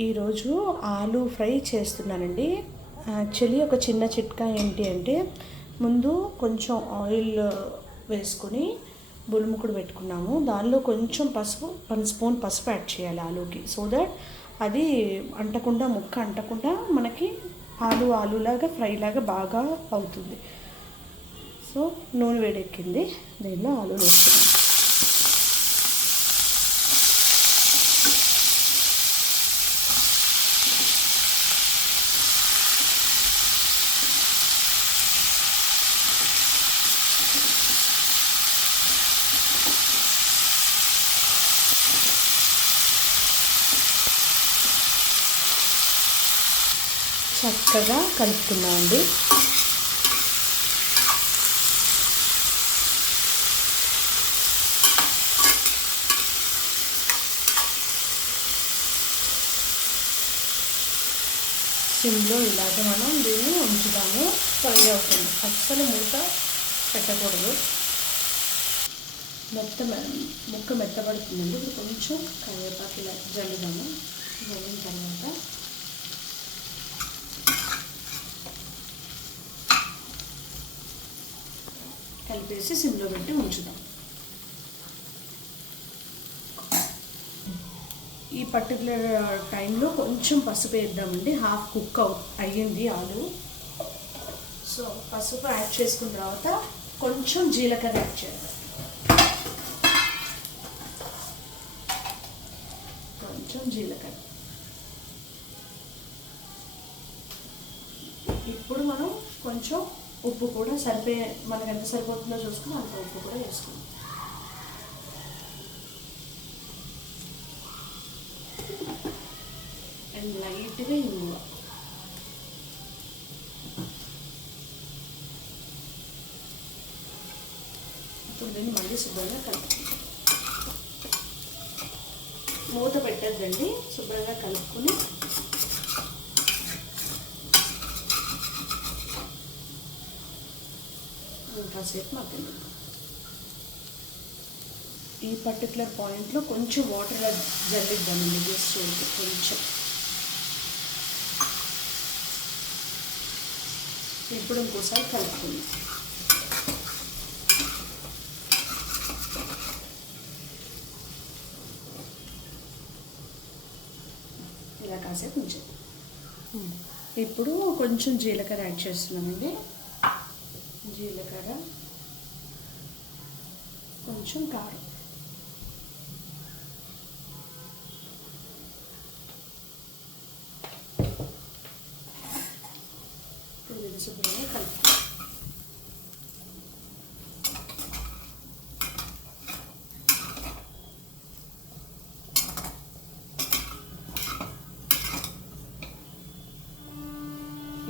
ఈరోజు ఆలూ ఫ్రై చేస్తున్నానండి. యాక్చువల్లీ ఒక చిన్న చిట్కా ఏంటి అంటే, ముందు కొంచెం ఆయిల్ వేసుకొని బులుముకుడు పెట్టుకున్నాము. దానిలో కొంచెం పసుపు, 1 స్పూన్ పసుపు యాడ్ చేయాలి ఆలూకి. సో దట్ అది అంటకుండా, ముక్క అంటకుండా మనకి ఆలూలాగా ఫ్రై లాగా బాగా అవుతుంది. సో నూనె వేడెక్కింది, దీనిలో ఆలూ వేసుకున్నాం. చక్కగా కలుపుకున్నామండి. సిమ్లో ఇలాగ మనం దీన్ని ఉంచుదాము, ఫ్రై అవుతుంది. అస్సలు మూత పెట్టకూడదు. ముక్క మెత్తబడుతుందండి. ఇప్పుడు కొంచెం కరివేపాకు ఇలా జల్లుదాము. జల్లిన తర్వాత కలిపేసి సిమ్లో పెట్టి ఉంచుదాం. ఈ పర్టికులర్ టైంలో కొంచెం పసుపు వేద్దామండి. హాఫ్ కుక్ అయ్యింది ఆలు. సో పసుపు యాడ్ చేసుకున్న తర్వాత కొంచెం జీలకర్ర యాడ్ చేద్దాం. కొంచెం జీలకర్ర. ఇప్పుడు మనం కొంచెం ఉప్పు కూడా మనకు ఎంత సరిపోతుందో చూసుకుని అంత ఉప్పు కూడా వేసుకుందాం. అండ్ లైట్గా ఇంగువ. ఇప్పుడు దీన్ని మళ్ళీ శుభ్రంగా కలుపుకుంటాం. మూత పెట్టద్దండి, శుభ్రంగా కలుపుకుని కాసేపు మగ్గింది. ఈ పర్టికులర్ పాయింట్లో కొంచెం వాటర్ జల్లిద్దామండి గెస్ట్ చూడండి. కొంచెం ఇప్పుడు ఇంకోసారి కలుపుకుంది. ఇలా కాసేపు ఉంచాలి. ఇప్పుడు కొంచెం జీలకర్ర యాడ్ చేస్తున్నామండి. జీలకర్ర, కొంచెం కారం, శుభ్రంగా కలుపు.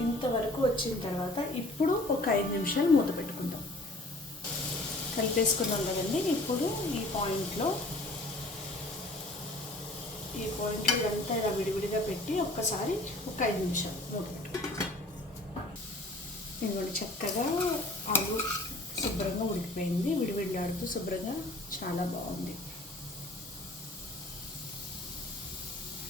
ఇంతవరకు వచ్చిన తర్వాత ఇప్పుడు ఒక 5 నిమిషాలు మూత పెట్టుకుందాం. కలిపేసుకున్నాం కదండి. ఇప్పుడు ఈ పాయింట్లో ఇదంతా ఇలా విడివిడిగా పెట్టి ఒక్కసారి ఒక 5 నిమిషాలు మూత పెట్టుకుందాం. ఇదిగోండి, చక్కగా ఆలు శుభ్రంగా ఉడికిపోయింది. విడివిడిలాడుతూ శుభ్రంగా చాలా బాగుంది.